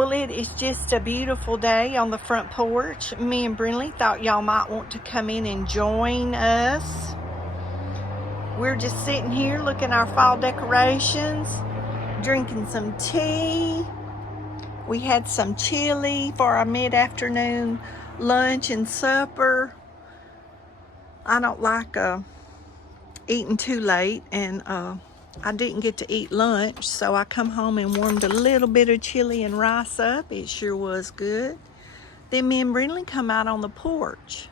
Well, it is just a beautiful day on the front porch. Me and Brinley thought y'all might want to come in and join us. We're just sitting here looking at our fall decorations, drinking some tea. We had some chili for our mid-afternoon lunch and supper. I don't like eating too late, and I didn't get to eat lunch, so I come home and warmed a little bit of chili and rice up. It sure was good. Then me and Brinley come out on the porch.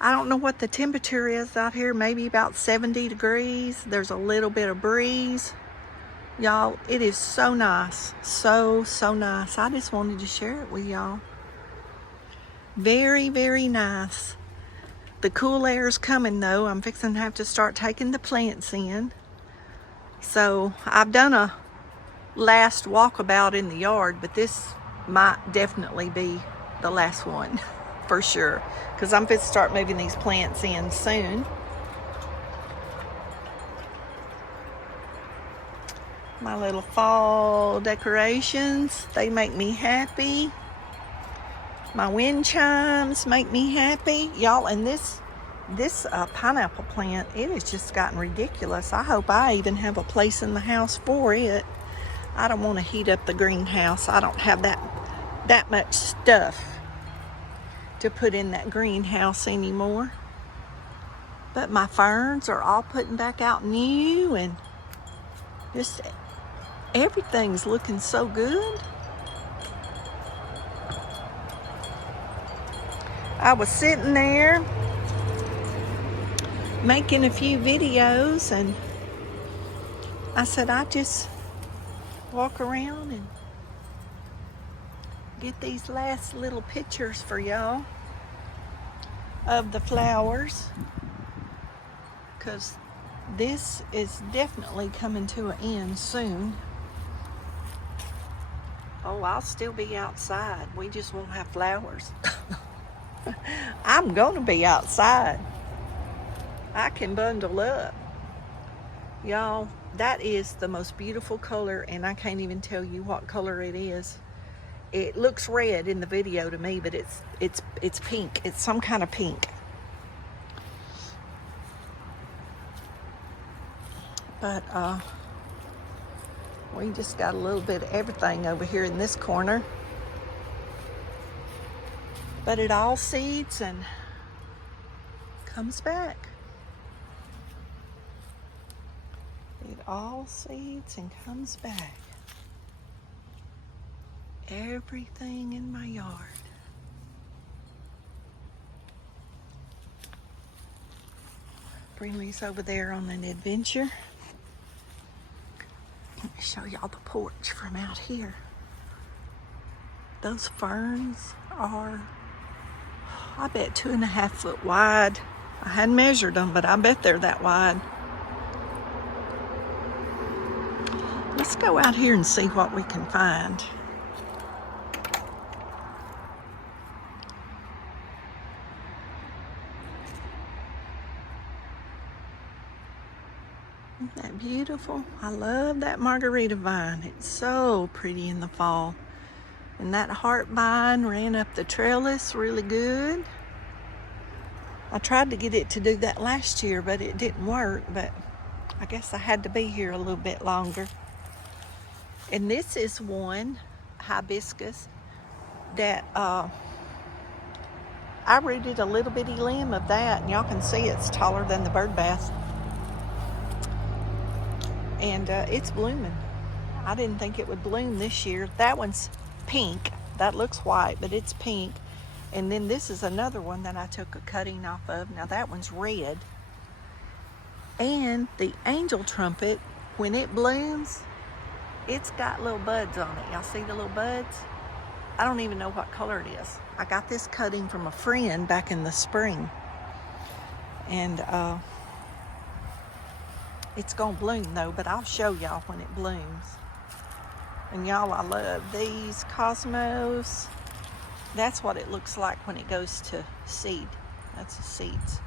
I don't know what the temperature is out here, maybe about 70 degrees. There's a little bit of breeze. Y'all, it is so nice, so nice. I just wanted to share it with y'all. Very, very nice. The cool air is coming though. I'm fixing to have to start taking the plants in. So I've done a last walkabout in the yard, but this might definitely be the last one for sure, because I'm going to start moving these plants in soon. My little fall decorations, they make me happy. My wind chimes make me happy. Y'all, and this pineapple plant, it has just gotten ridiculous. I hope I even have a place in the house for it. I don't want to heat up the greenhouse. I don't have that much stuff to put in that greenhouse anymore. But my ferns are all putting back out new, and just everything's looking so good. I was sitting there making a few videos, and I said I just walk around and get these last little pictures for y'all of the flowers, because this is definitely coming to an end soon. Oh, I'll still be outside. We just won't have flowers. I'm gonna be outside. I can bundle up. Y'all, that is the most beautiful color, and I can't even tell you what color it is. It looks red in the video to me, but it's pink. It's some kind of pink. But we just got a little bit of everything over here in this corner. But it all seeds and comes back. It all seeds and comes back. Everything in my yard. Brinley's over there on an adventure. Let me show y'all the porch from out here. Those ferns are, I bet 2.5 foot wide. I hadn't measured them, but I bet they're that wide. Let's go out here and see what we can find. Isn't that beautiful? I love that margarita vine. It's so pretty in the fall. And that heart vine ran up the trellis really good. I tried to get it to do that last year, but it didn't work. But I guess I had to be here a little bit longer. And this is one hibiscus that I rooted a little bitty limb of that, and y'all can see it's taller than the bird bath. And it's blooming. I didn't think it would bloom this year. That one's pink. That looks white, but it's pink. And then this is another one that I took a cutting off of. Now that one's red. And the angel trumpet, when it blooms, it's got little buds on it. Y'all see the little buds? I don't even know what color it is. I got this cutting from a friend back in the spring. And it's gonna bloom though, but I'll show y'all when it blooms. And y'all, I love these cosmos. That's what it looks like when it goes to seed. That's the seeds.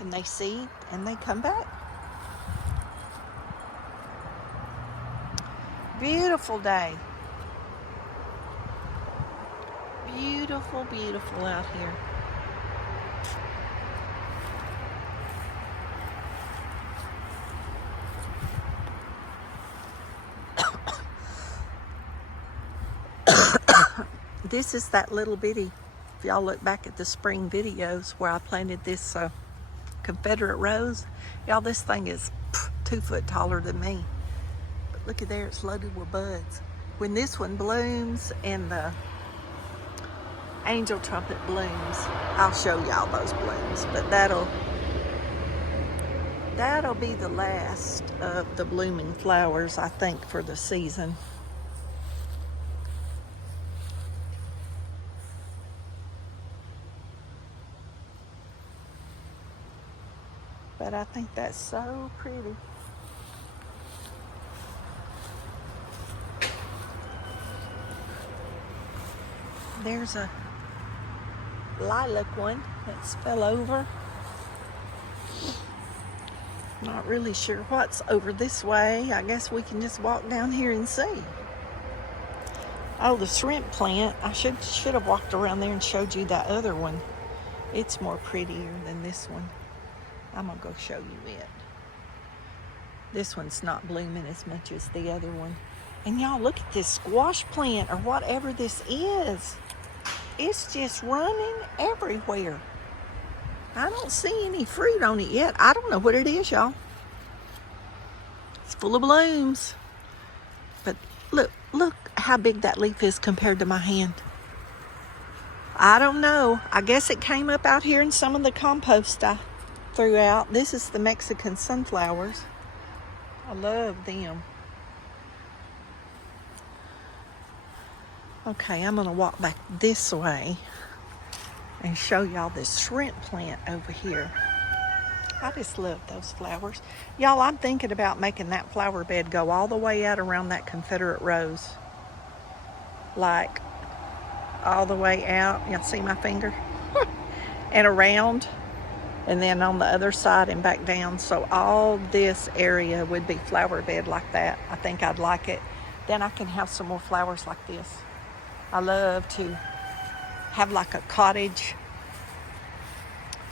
And they seed and they come back. Beautiful day. beautiful, beautiful out here. This is that little bitty, if y'all look back at the spring videos where I planted this Confederate rose, y'all, this thing is 2 foot taller than me. But look at there, it's loaded with buds. When this one blooms and the angel trumpet blooms, I'll show y'all those blooms, but that'll be the last of the blooming flowers, I think, for the season. But I think that's so pretty. There's a lilac one that's fell over. Not really sure what's over this way. I guess we can just walk down here and see. Oh, the shrimp plant. I should have walked around there and showed you that other one. It's more prettier than this one. I'm gonna go show you it. This one's not blooming as much as the other one. And y'all, look at this squash plant or whatever this is. It's just running everywhere. I don't see any fruit on it yet. I don't know what it is, y'all. It's full of blooms. But look how big that leaf is compared to my hand. I don't know. I guess it came up out here in some of the compost I threw out. This is the Mexican sunflowers. I love them. Okay, I'm gonna walk back this way and show y'all this shrimp plant over here. I just love those flowers. Y'all, I'm thinking about making that flower bed go all the way out around that Confederate rose. Like, all the way out. Y'all see my finger? And around. And then on the other side and back down. So all this area would be flower bed like that. I think I'd like it. Then I can have some more flowers like this. I love to have like a cottage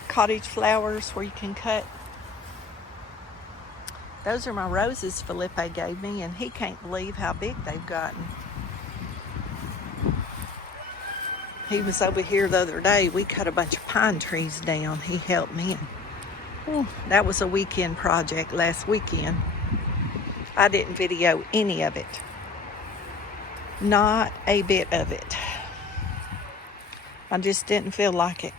flowers where you can cut. Those are my roses Felipe gave me, and he can't believe how big they've gotten. He was over here the other day. We cut a bunch of pine trees down. He helped me. And, that was a weekend project last weekend. I didn't video any of it. Not a bit of it. I just didn't feel like it.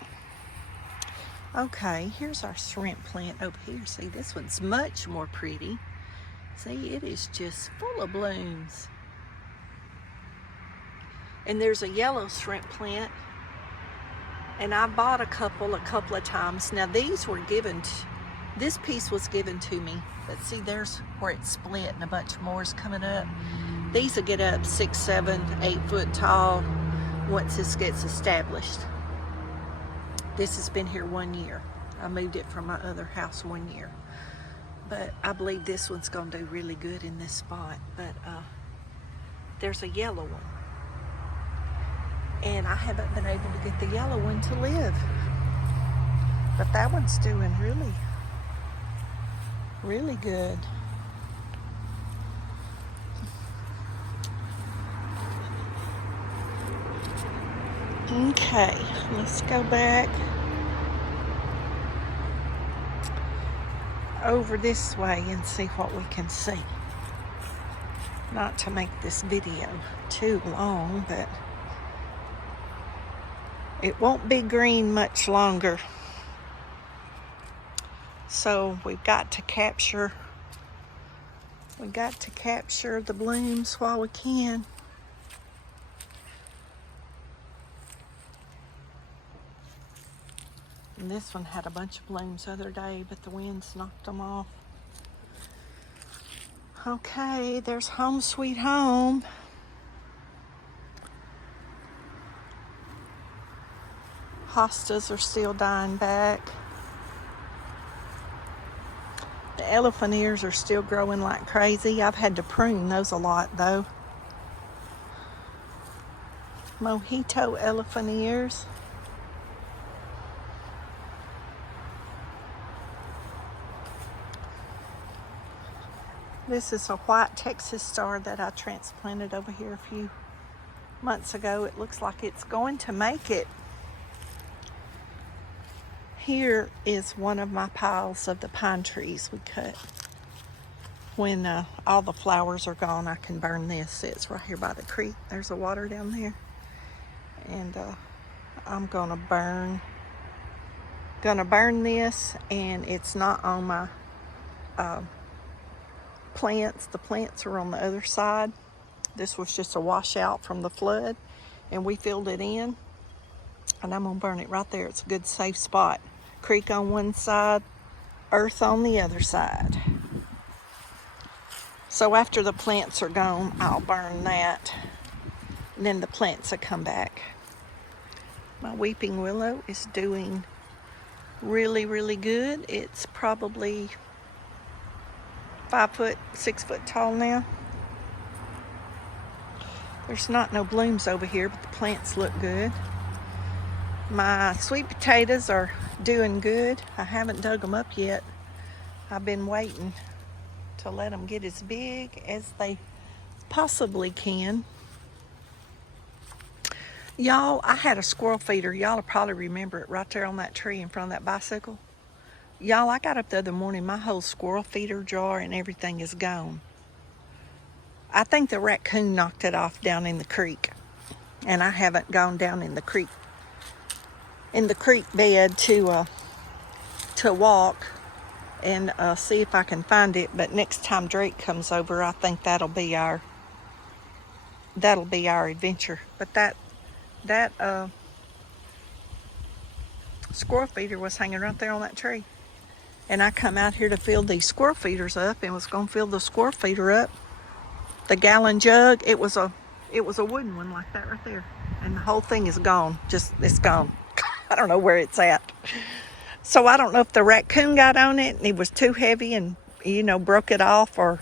Okay, here's our shrimp plant over here. See, this one's much more pretty. See, it is just full of blooms. And there's a yellow shrimp plant. And I bought a couple of times. Now these were given, this piece was given to me. But see, there's where it's split and a bunch more is coming up. These will get up 6, 7, 8 foot tall once this gets established. This has been here 1 year. I moved it from my other house 1 year. But I believe this one's gonna do really good in this spot. But there's a yellow one. And I haven't been able to get the yellow one to live. But that one's doing really, really good. Okay, let's go back over this way and see what we can see. Not to make this video too long, but it won't be green much longer. So we've got to capture the blooms while we can. And this one had a bunch of blooms the other day, but the winds knocked them off. Okay, there's Home Sweet Home. Hostas are still dying back. The elephant ears are still growing like crazy. I've had to prune those a lot though. mojito elephant ears. This is a white Texas star that I transplanted over here a few months ago. It looks like it's going to make it. Here is one of my piles of the pine trees we cut. When all the flowers are gone, I can burn this. It's right here by the creek. There's the water down there. And I'm gonna burn this, and it's not on my plants. The plants are on the other side. This was just a washout from the flood, and we filled it in, and I'm gonna burn it right there. It's a good safe spot. Creek on one side, earth on the other side. So after the plants are gone, I'll burn that, and then the plants will come back. My weeping willow is doing really, really good. It's probably 5 foot, 6 foot tall now. There's not no blooms over here, but the plants look good. My sweet potatoes are doing good. I haven't dug them up yet. I've been waiting to let them get as big as they possibly can. Y'all, I had a squirrel feeder. Y'all will probably remember it right there on that tree in front of that bicycle. Y'all, I got up the other morning, my whole squirrel feeder jar and everything is gone. I think the raccoon knocked it off down in the creek, and I haven't gone down in the creek bed to walk and see if I can find it. But next time Drake comes over, I think that'll be our adventure. But that squirrel feeder was hanging right there on that tree, and I come out here to fill these squirrel feeders up, and was gonna fill the squirrel feeder up, the gallon jug. It was a wooden one like that right there, and the whole thing is gone. It's gone. I don't know where it's at. So I don't know if the raccoon got on it and it was too heavy and broke it off, or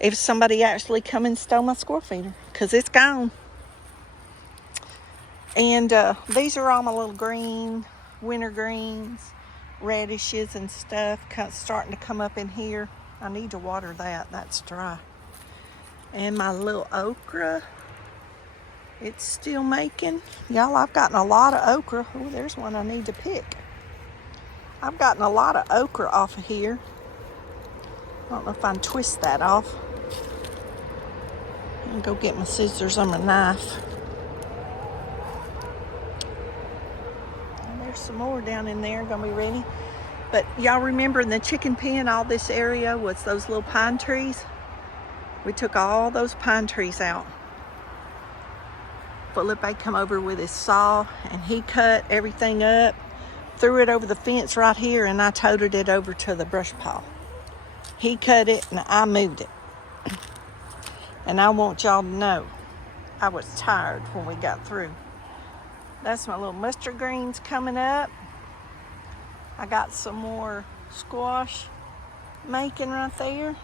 if somebody actually come and stole my squirrel feeder, because it's gone. And these are all my little green winter greens, radishes and stuff starting to come up in here. I need to water that's dry. And my little okra, it's still making. Y'all, I've gotten a lot of okra. Oh, there's one I need to pick. I've gotten a lot of okra off of here. I don't know if I can twist that off. I'll go get my scissors and my knife. And there's some more down in there, gonna be ready. But y'all remember in the chicken pen, all this area was those little pine trees? We took all those pine trees out. Felipe come over with his saw, and he cut everything up, threw it over the fence right here, and I toted it over to the brush pile. He cut it and I moved it. And I want y'all to know, I was tired when we got through. That's my little mustard greens coming up. I got some more squash making right there.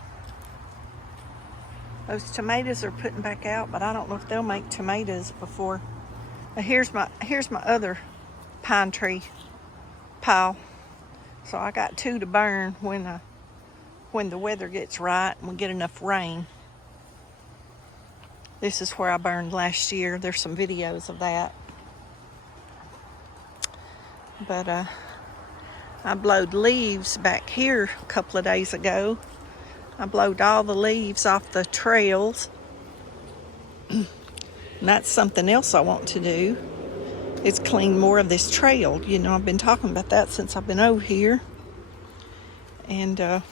Those tomatoes are putting back out, but I don't know if they'll make tomatoes before. But here's my other pine tree pile. So I got 2 to burn when the weather gets right and we get enough rain. This is where I burned last year. There's some videos of that. But I blowed leaves back here a couple of days ago. I blowed all the leaves off the trails. And that's something else I want to do, is clean more of this trail. I've been talking about that since I've been over here. And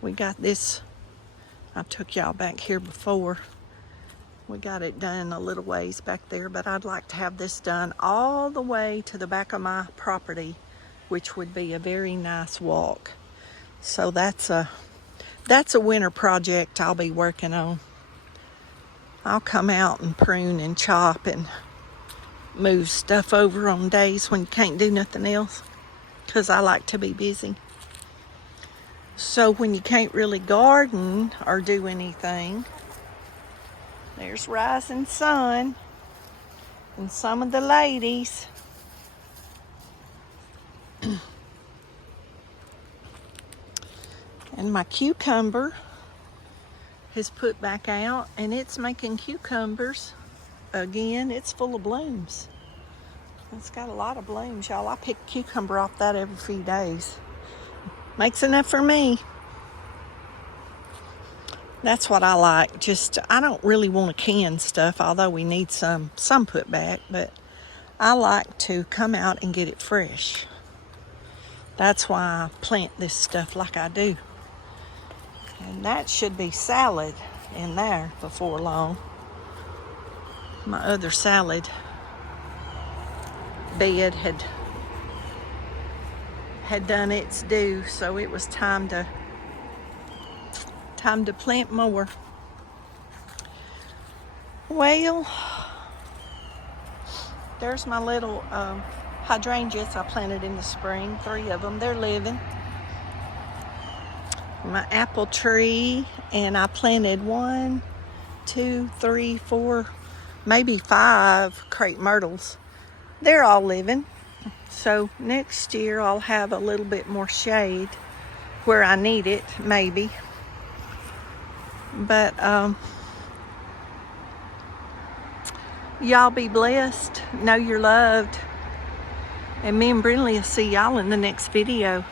we got this. I took y'all back here before. We got it done a little ways back there, but I'd like to have this done all the way to the back of my property, which would be a very nice walk. So that's a winter project I'll be working on. I'll come out and prune and chop and move stuff over on days when you can't do nothing else, because I like to be busy. So when you can't really garden or do anything, There's rising sun and some of the ladies. And my cucumber has put back out, and it's making cucumbers again. It's full of blooms. It's got a lot of blooms, y'all. I pick cucumber off that every few days. Makes enough for me. That's what I like. Just, I don't really want to can stuff, although we need some put back, but I like to come out and get it fresh. That's why I plant this stuff like I do. And that should be salad in there before long. My other salad bed had done its due, so it was time to plant more. Well, there's my little hydrangeas I planted in the spring. 3 of them, they're living. My apple tree, and I planted 1, 2, 3, 4, maybe 5 crepe myrtles. They're all living. So next year I'll have a little bit more shade where I need it, maybe. But y'all be blessed. Know you're loved. And me and Brinley will see y'all in the next video.